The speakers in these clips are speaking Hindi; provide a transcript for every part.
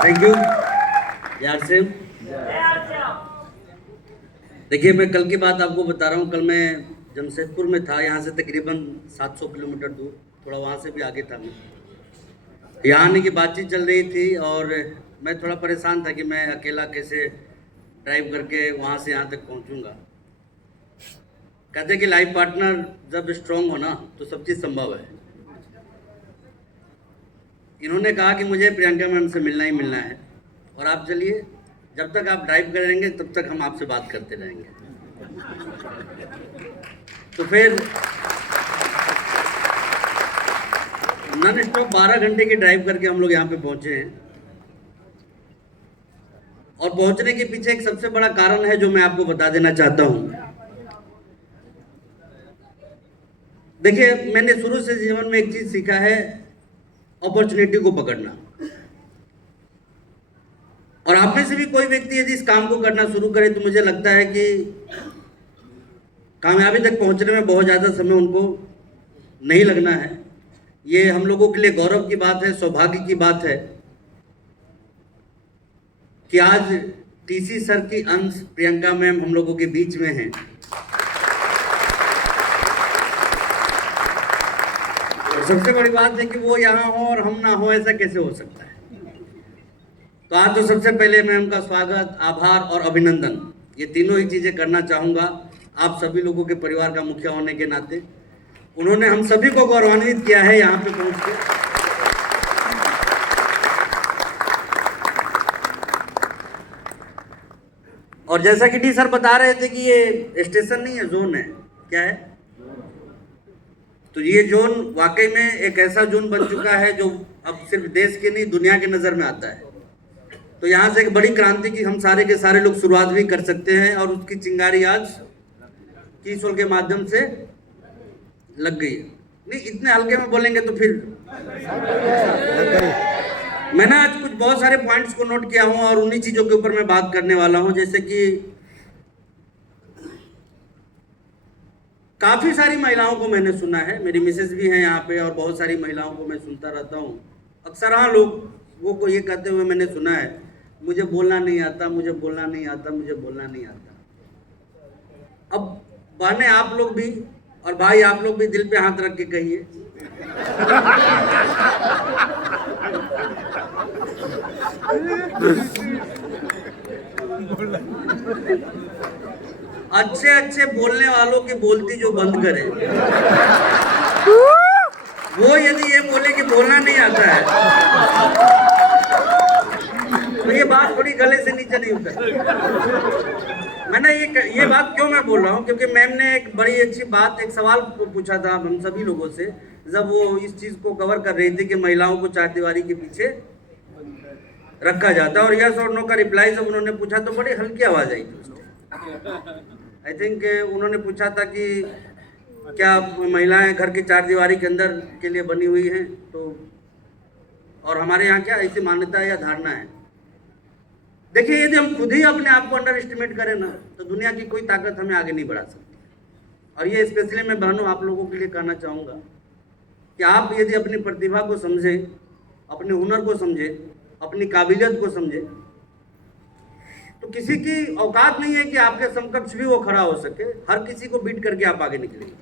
थैंक यू यार से। देखिए, मैं कल की बात आपको बता रहा हूँ। कल मैं जमशेदपुर में था, यहाँ से तकरीबन 700 किलोमीटर दूर, थोड़ा वहाँ से भी आगे था मैं। यहाँ आने की बातचीत चल रही थी और मैं थोड़ा परेशान था कि मैं अकेला कैसे ड्राइव करके वहाँ से यहाँ तक पहुँचूँगा। कहते कि लाइफ पार्टनर जब स्ट्रांग हो ना तो सब चीज़ संभव है। इन्होंने कहा कि मुझे प्रियंका मैम से मिलना ही मिलना है और आप चलिए, जब तक आप ड्राइव करेंगे तब तक हम आपसे बात करते रहेंगे। तो फिर नॉन स्टॉप 12 घंटे की ड्राइव करके हम लोग यहाँ पे पहुंचे हैं। और पहुंचने के पीछे एक सबसे बड़ा कारण है जो मैं आपको बता देना चाहता हूँ। देखिए, मैंने शुरू से जीवन में एक चीज सीखा है, अपॉर्चुनिटी को पकड़ना। और आप में से भी कोई व्यक्ति यदि इस काम को करना शुरू करे तो मुझे लगता है कि कामयाबी तक पहुंचने में बहुत ज़्यादा समय उनको नहीं लगना है। ये हम लोगों के लिए गौरव की बात है, सौभाग्य की बात है कि आज टीसी सर की अंश प्रियंका मैम हम लोगों के बीच में हैं। और सबसे बड़ी बात है कि वो यहाँ हो और हम ना हो, ऐसा कैसे हो सकता है। तो आज तो सबसे पहले मैं उनका स्वागत, आभार और अभिनंदन, ये तीनों ही चीज़ें करना चाहूँगा आप सभी लोगों के परिवार का मुखिया होने के नाते। उन्होंने हम सभी को गौरवान्वित किया है यहाँ पे पहुँच के। और जैसा कि डी सर बता रहे थे कि ये स्टेशन नहीं है, जोन है। क्या है? तो ये जोन वाकई में एक ऐसा जोन बन चुका है जो अब सिर्फ देश के नहीं दुनिया की नज़र में आता है। तो यहाँ से एक बड़ी क्रांति की हम सारे के सारे लोग शुरुआत भी कर सकते हैं और उसकी चिंगारी आज कीसोल के माध्यम से लग गई है। नहीं, इतने हल्के में बोलेंगे तो फिर मैंने आज कुछ बहुत सारे पॉइंट्स को नोट किया हूँ और उन्हीं चीज़ों के ऊपर मैं बात करने वाला हूँ। जैसे कि काफ़ी सारी महिलाओं को मैंने सुना है, मेरी मिसेज भी हैं यहाँ पे, और बहुत सारी महिलाओं को मैं सुनता रहता हूँ। अक्सर हाँ लोगों को ये कहते हुए मैंने सुना है, मुझे बोलना नहीं आता, मुझे बोलना नहीं आता, मुझे बोलना नहीं आता। अब बहने आप लोग भी और भाई आप लोग भी दिल पे हाथ रख के कहिए अच्छे अच्छे बोलने वालों की बोलती जो बंद करे। वो यदि ये बोले कि बोलना नहीं आता है तो ये बात थोड़ी गले से नीचे नहीं उतरती। मैंने ये बात क्यों मैं बोल रहा हूँ, क्योंकि मैम ने एक बड़ी अच्छी बात, एक सवाल पूछा था हम सभी लोगों से जब वो इस चीज़ को कवर कर रही थी कि महिलाओं को चारदीवारी के पीछे रखा जाता है। और यस और नो का रिप्लाई जब उन्होंने पूछा तो बड़ी हल्की आवाज़ आई थी। आई थिंक उन्होंने पूछा था कि क्या महिलाएं घर की चारदीवारी के अंदर के लिए बनी हुई हैं, तो और हमारे यहाँ क्या ऐसी मान्यता है या धारणा है। देखिए, यदि हम खुद ही अपने आप को अंडर एस्टिमेट करें ना तो दुनिया की कोई ताकत हमें आगे नहीं बढ़ा सकती। और ये स्पेशली मैं बहनों आप लोगों के लिए कहना चाहूँगा कि आप यदि अपनी प्रतिभा को समझें, अपने हुनर को समझें, अपनी काबिलियत को समझें, तो किसी की औकात नहीं है कि आपके समकक्ष भी वो खड़ा हो सके। हर किसी को बीट करके आप आगे निकलेंगे।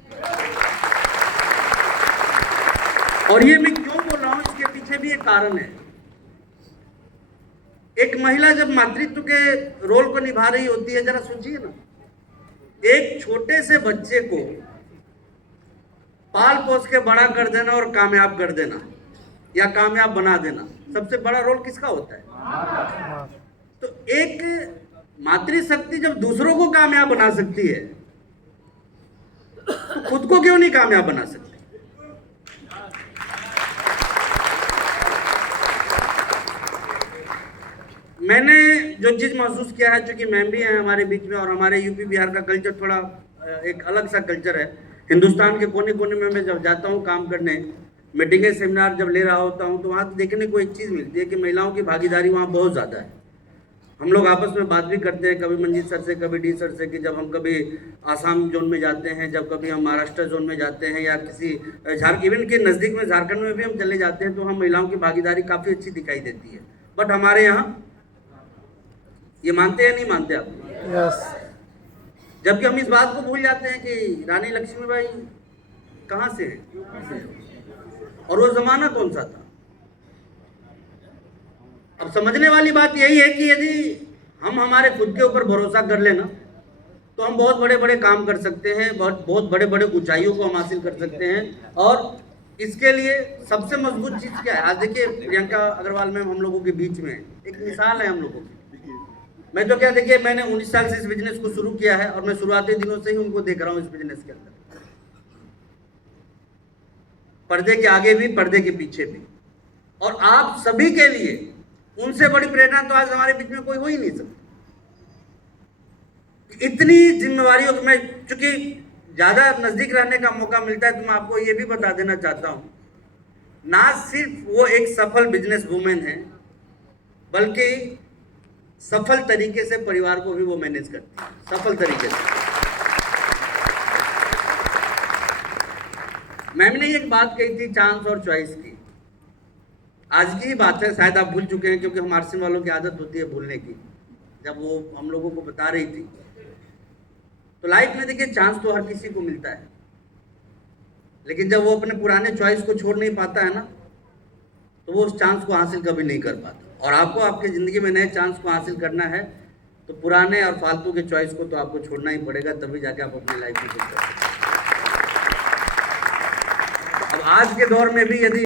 और ये मैं क्यों बोल रहा हूँ, इसके पीछे भी एक कारण है। एक महिला जब मातृत्व के रोल को निभा रही होती है, जरा सोचिए ना, एक छोटे से बच्चे को पाल पोस के बड़ा कर देना और कामयाब कर देना या कामयाब बना देना, सबसे बड़ा रोल किसका होता है? तो एक मातृशक्ति जब दूसरों को कामयाब बना सकती है तो खुद को क्यों नहीं कामयाब बना सकती? मैंने जो चीज़ महसूस किया है, चूंकि मैम भी हैं हमारे बीच में और हमारे यूपी बिहार का कल्चर थोड़ा एक अलग सा कल्चर है। हिंदुस्तान के कोने कोने में मैं जब जाता हूँ काम करने, मीटिंगें सेमिनार जब ले रहा होता हूँ, तो वहाँ देखने को एक चीज़ मिलती है कि महिलाओं की भागीदारी वहाँ बहुत ज़्यादा है। हम लोग आपस में बात भी करते हैं, कभी मंजीत सर से, कभी डी सर से, कि जब हम कभी आसाम जोन में जाते हैं, जब कभी हम महाराष्ट्र जोन में जाते हैं या किसी इवन के नज़दीक में झारखंड में भी हम चले जाते हैं, तो हम महिलाओं की भागीदारी काफ़ी अच्छी दिखाई देती है। बट हमारे यहाँ ये मानते हैं, नहीं मानते आप? यस। जबकि हम इस बात को भूल जाते हैं कि रानी लक्ष्मीबाई कहाँ से है और वो जमाना कौन सा था। अब समझने वाली बात यही है कि यदि हम हमारे खुद के ऊपर भरोसा कर लेना तो हम बहुत बड़े बड़े काम कर सकते हैं, बहुत बड़े बड़े ऊंचाइयों को हम हासिल कर सकते हैं। और इसके लिए सबसे मजबूत चीज़ क्या है? आज देखिए प्रियंका अग्रवाल मैम हम लोगों के बीच में एक मिसाल है हम लोगों की। मैं तो क्या, देखिए मैंने 19 साल से इस बिजनेस को शुरू किया है और मैं शुरुआती दिनों से ही उनको देख रहा हूँ इस बिजनेस के अंदर, पर्दे के आगे भी पर्दे के पीछे भी। और आप सभी के लिए उनसे बड़ी प्रेरणा तो आज हमारे बीच में कोई हो ही नहीं सकती। इतनी जिम्मेवारियों में चूंकि ज्यादा नजदीक रहने का मौका मिलता है तो मैं आपको ये भी बता देना चाहता हूं, ना सिर्फ वो एक सफल बिजनेस वुमेन है बल्कि सफल तरीके से परिवार को भी वो मैनेज करती है, सफल तरीके से। मैम ने एक बात कही थी चांस और चॉइस की, आज की ही बात है, शायद आप भूल चुके हैं क्योंकि हमारे सिंह वालों की आदत होती है भूलने की। जब वो हम लोगों को बता रही थी तो लाइफ में देखिए चांस तो हर किसी को मिलता है, लेकिन जब वो अपने पुराने चॉइस को छोड़ नहीं पाता है ना तो वो उस चांस को हासिल कभी नहीं कर पाता। और आपको आपकी ज़िंदगी में नए चांस को हासिल करना है तो पुराने और फालतू के चॉइस को तो आपको छोड़ना ही पड़ेगा, तभी जाके आप अपनी लाइफ में कुछ कर सकते हैं। अब आज के दौर में भी यदि